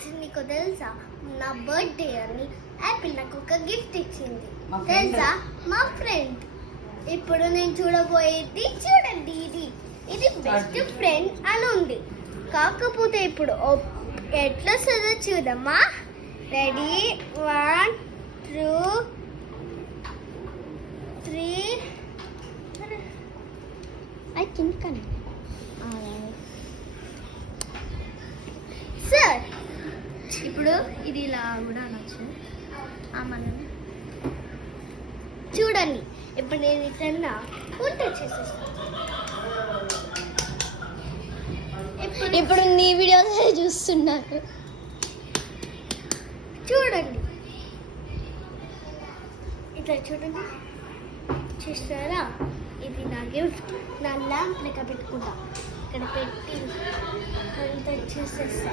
Friends నీకు తెలుసా నా బర్త్డే అని యాపిల్ నాకు ఒక గిఫ్ట్ ఇచ్చింది తెలుసా మా ఫ్రెండ్. ఇప్పుడు నేను చూడబోయేది చూడండి, ఇది బెస్ట్ ఫ్రెండ్ అని ఉంది. కాకపోతే ఇప్పుడు ఎట్లా వస్తుందో చూడమ్మా. రెడీ 1 2 3 ఐ థింక్ అని సార్. ఇప్పుడు ఇది ఇలా కూడా అనొచ్చు. మనం చూడండి ఇప్పుడు నేను ఇట్లా వంట చేసేస్తాను. ఇప్పుడు నీ వీడియోస్ చూస్తున్నారు చూడండి, ఇట్లా చూడండి చూస్తారా. ఇది నా గిఫ్ట్. నా ల్యాంప్ లెక్క పెట్టుకుంటా, ఇక్కడ పెట్టి అంత చేసేస్తా.